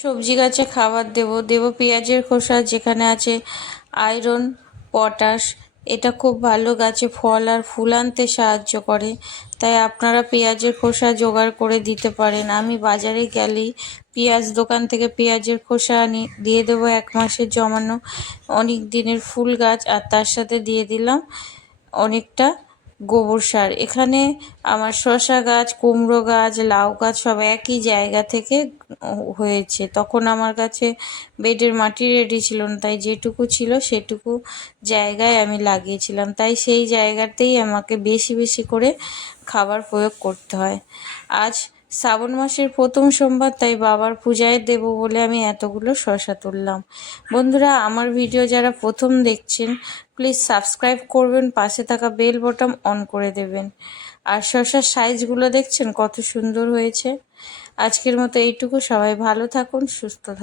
সবজি গাছে খাবার দেব পেঁয়াজের খোসা, যেখানে আছে আয়রন, পটাশ। এটা খুব ভালো, গাছে ফল আর ফুল আনতে সাহায্য করে। তাই আপনারা পেঁয়াজের খোসা জোগাড় করে দিতে পারেন। আমি বাজারে গেলেই পেঁয়াজ দোকান থেকে পেঁয়াজের খোসা আনি, দিয়ে দেবো 1 মাসের জমানো অনেক দিনের ফুল গাছ, আর তার সাথে দিয়ে দিলাম অনেকটা গোবর সার। এখানে আমার শসা গাছ, কুমড়ো গাছ, লাউ গাছ সব একই জায়গা থেকে হয়েছে। তখন আমার কাছে বেডের মাটি রেডি ছিল না, তাই যেটুকু ছিল সেটুকু জায়গায় আমি লাগিয়েছিলাম। তাই সেই জায়গাতেই আমাকে বেশি বেশি করে খাবার প্রয়োগ করতে হয়। আজ শ্রাবণ মাসের প্রথম সোমবার, তাই বাবার পূজায় দেব বলে আমি এতগুলো শসা তুললাম। বন্ধুরা, আমার ভিডিও যারা প্রথম দেখছেন প্লিজ সাবস্ক্রাইব করবেন, পাশে থাকা বেল বটন অন করে দেবেন। আর শসার সাইজগুলো দেখছেন কত সুন্দর হয়েছে। আজকের মতো এইটুকু। সবাই ভালো থাকুন, সুস্থ থাকুন।